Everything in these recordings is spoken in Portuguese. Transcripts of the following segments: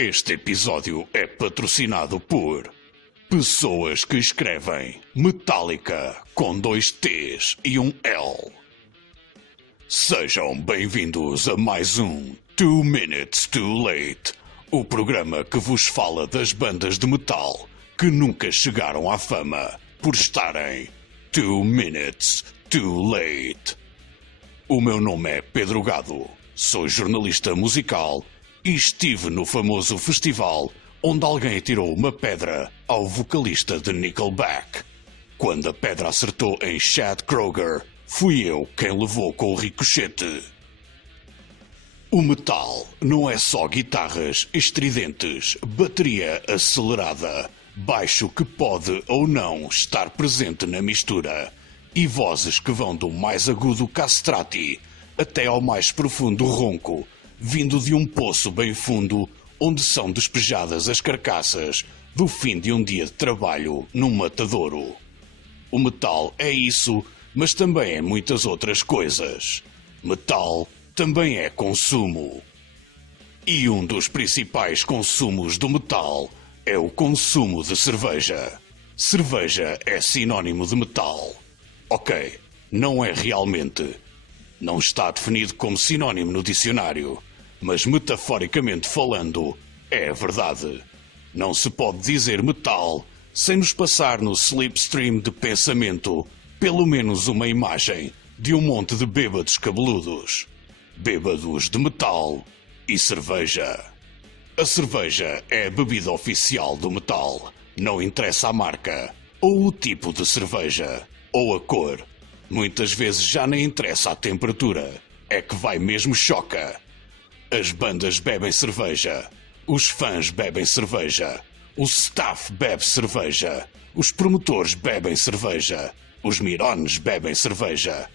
Este episódio é patrocinado por pessoas que escrevem Metallica com 2 T's e um L. Sejam bem-vindos a mais um 2 Minutes Too Late, o programa que vos fala das bandas de metal que nunca chegaram à fama por estarem 2 Minutes Too Late. O meu nome é Pedro Gado, sou jornalista musical e estive no famoso festival onde alguém atirou uma pedra ao vocalista de Nickelback. Quando a pedra acertou em Chad Kroeger, fui eu quem levou com o ricochete. O metal não é só guitarras estridentes, bateria acelerada, baixo que pode ou não estar presente na mistura e vozes que vão do mais agudo castrati até ao mais profundo ronco, vindo de um poço bem fundo onde são despejadas as carcaças do fim de um dia de trabalho num matadouro. O metal é isso, mas também é muitas outras coisas. Metal também é consumo. E um dos principais consumos do metal é o consumo de cerveja. Cerveja é sinónimo de metal. Ok, não é realmente. Não está definido como sinónimo no dicionário, mas metaforicamente falando, é verdade. Não se pode dizer metal sem nos passar no slipstream de pensamento pelo menos uma imagem de um monte de bêbados cabeludos. Bêbados de metal e cerveja. A cerveja é a bebida oficial do metal. Não interessa a marca, ou o tipo de cerveja, ou a cor. Muitas vezes já nem interessa a temperatura. É que vai mesmo choca. As bandas bebem cerveja. Os fãs bebem cerveja. O staff bebe cerveja. Os promotores bebem cerveja. Os mirones bebem cerveja.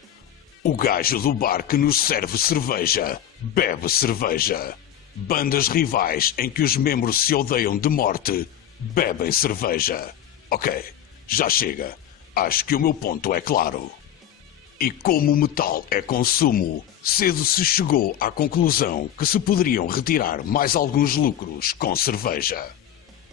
O gajo do bar que nos serve cerveja bebe cerveja. Bandas rivais em que os membros se odeiam de morte bebem cerveja. Ok, já chega. Acho que o meu ponto é claro. E como o metal é consumo, cedo se chegou à conclusão que se poderiam retirar mais alguns lucros com cerveja.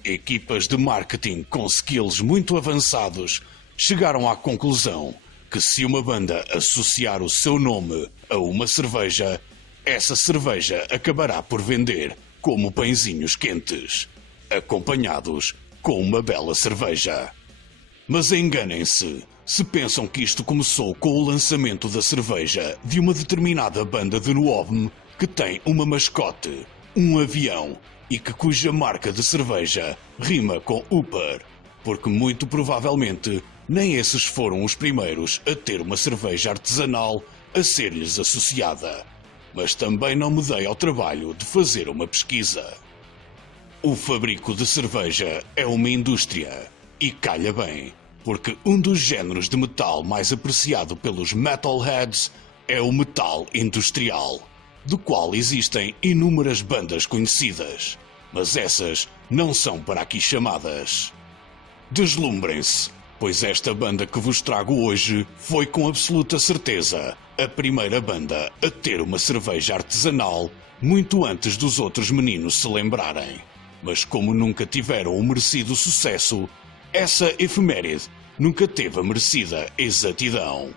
Equipas de marketing com skills muito avançados chegaram à conclusão que se uma banda associar o seu nome a uma cerveja, essa cerveja acabará por vender como pãezinhos quentes, acompanhados com uma bela cerveja. Mas enganem-se se pensam que isto começou com o lançamento da cerveja de uma determinada banda de Nuovo que tem uma mascote, um avião e que cuja marca de cerveja rima com Upper, porque muito provavelmente nem esses foram os primeiros a ter uma cerveja artesanal a ser-lhes associada. Mas também não me dei ao trabalho de fazer uma pesquisa. O fabrico de cerveja é uma indústria, e calha bem, porque um dos géneros de metal mais apreciado pelos metalheads é o metal industrial, do qual existem inúmeras bandas conhecidas, mas essas não são para aqui chamadas. Deslumbrem-se, pois esta banda que vos trago hoje foi com absoluta certeza a primeira banda a ter uma cerveja artesanal muito antes dos outros meninos se lembrarem. Mas como nunca tiveram o merecido sucesso, essa efeméride nunca teve a merecida exatidão.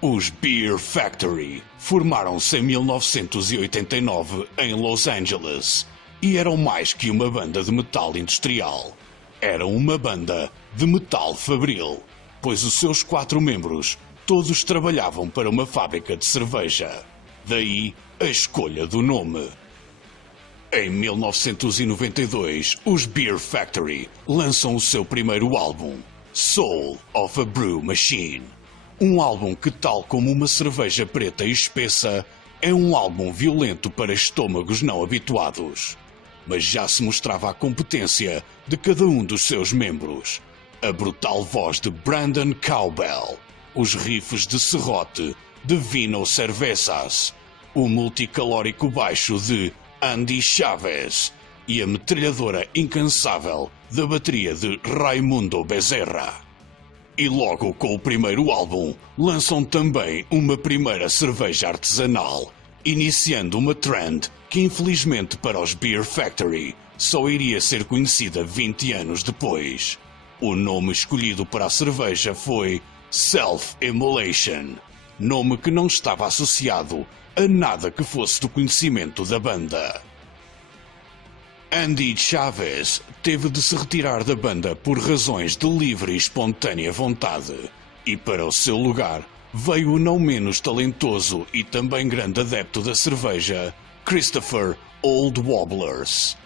Os Beer Factory formaram-se em 1989 em Los Angeles e eram mais que uma banda de metal industrial. Eram uma banda de metal fabril, pois os seus 4 membros todos trabalhavam para uma fábrica de cerveja. Daí a escolha do nome. Em 1992, os Beer Factory lançam o seu primeiro álbum, Soul of a Brew Machine. Um álbum que, tal como uma cerveja preta e espessa, é um álbum violento para estômagos não habituados. Mas já se mostrava a competência de cada um dos seus membros. A brutal voz de Brandon Cowbell, os riffs de serrote de Vino Cervezas, o multicalórico baixo de Andy Chavez e a metralhadora incansável da bateria de Raimundo Bezerra. E logo com o primeiro álbum, lançam também uma primeira cerveja artesanal, iniciando uma trend que infelizmente para os Beer Factory só iria ser conhecida 20 anos depois. O nome escolhido para a cerveja foi Self-Immolation, nome que não estava associado a nada que fosse do conhecimento da banda. Andy Chavez teve de se retirar da banda por razões de livre e espontânea vontade, e para o seu lugar veio o não menos talentoso e também grande adepto da cerveja, Christopher Old Wobblers.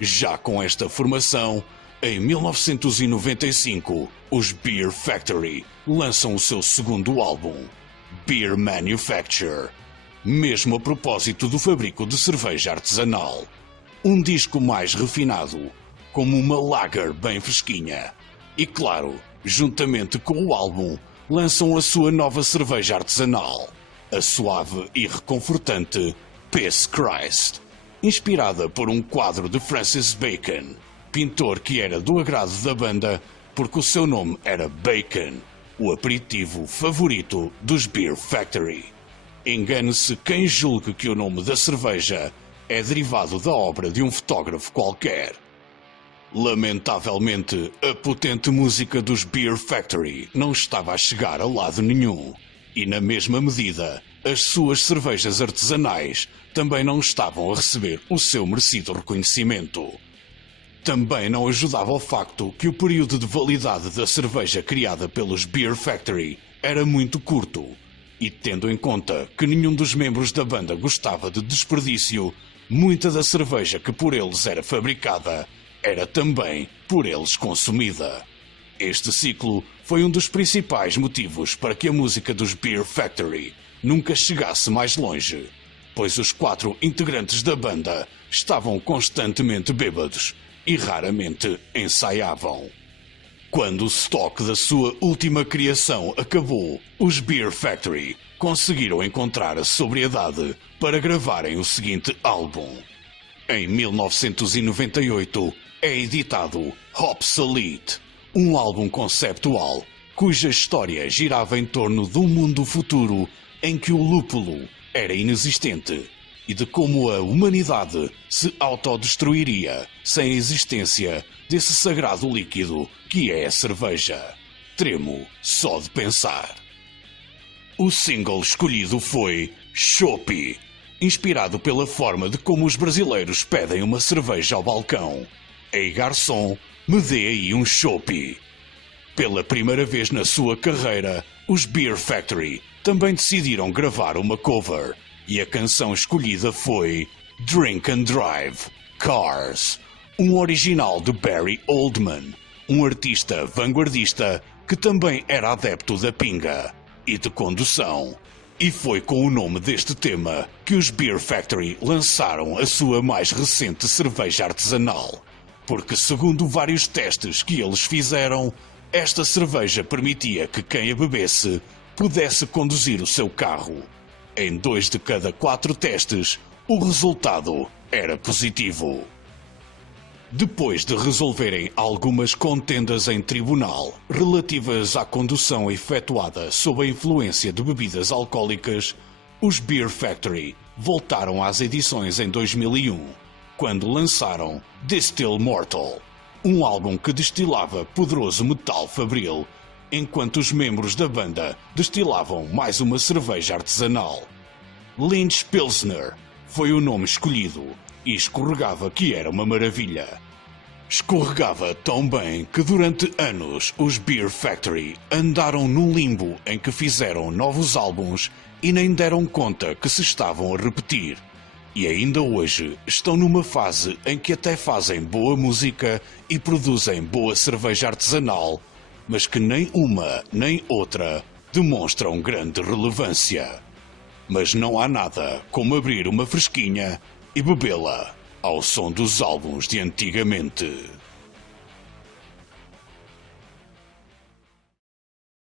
Já com esta formação, em 1995, os Beer Factory lançam o seu segundo álbum, Beer Manufacture, mesmo a propósito do fabrico de cerveja artesanal. Um disco mais refinado, como uma lager bem fresquinha. E claro, juntamente com o álbum, lançam a sua nova cerveja artesanal, a suave e reconfortante Piss Christ, inspirada por um quadro de Francis Bacon, pintor que era do agrado da banda porque o seu nome era Bacon, o aperitivo favorito dos Beer Factory. Engane-se quem julgue que o nome da cerveja é derivado da obra de um fotógrafo qualquer. Lamentavelmente, a potente música dos Beer Factory não estava a chegar a lado nenhum, e na mesma medida, as suas cervejas artesanais também não estavam a receber o seu merecido reconhecimento. Também não ajudava o facto que o período de validade da cerveja criada pelos Beer Factory era muito curto, e tendo em conta que nenhum dos membros da banda gostava de desperdício, muita da cerveja que por eles era fabricada era também por eles consumida. Este ciclo foi um dos principais motivos para que a música dos Beer Factory nunca chegasse mais longe, pois os 4 integrantes da banda estavam constantemente bêbados e raramente ensaiavam. Quando o estoque da sua última criação acabou, os Beer Factory conseguiram encontrar a sobriedade para gravarem o seguinte álbum. Em 1998 é editado Obsolete, um álbum conceptual cuja história girava em torno de um mundo futuro em que o lúpulo era inexistente e de como a humanidade se autodestruiria sem a existência desse sagrado líquido que é a cerveja. Tremo só de pensar. O single escolhido foi Chopp, inspirado pela forma de como os brasileiros pedem uma cerveja ao balcão. Ei garçom, me dê aí um chopp. Pela primeira vez na sua carreira, os Beer Factory também decidiram gravar uma cover, e a canção escolhida foi Drink and Drive, Cars, um original de Barry Oldman, um artista vanguardista que também era adepto da pinga e de condução. E foi com o nome deste tema que os Beer Factory lançaram a sua mais recente cerveja artesanal, porque segundo vários testes que eles fizeram, esta cerveja permitia que quem a bebesse pudesse conduzir o seu carro. Em 2 de cada 4 testes, o resultado era positivo. Depois de resolverem algumas contendas em tribunal relativas à condução efetuada sob a influência de bebidas alcoólicas, os Beer Factory voltaram às edições em 2001, quando lançaram Distill Mortal, um álbum que destilava poderoso metal fabril, enquanto os membros da banda destilavam mais uma cerveja artesanal. Lynch Pilsner foi o nome escolhido e escorregava que era uma maravilha. Escorregava tão bem que durante anos os Beer Factory andaram num limbo em que fizeram novos álbuns e nem deram conta que se estavam a repetir. E ainda hoje estão numa fase em que até fazem boa música e produzem boa cerveja artesanal, mas que nem uma nem outra demonstram grande relevância. Mas não há nada como abrir uma fresquinha e bebê-la ao som dos álbuns de antigamente.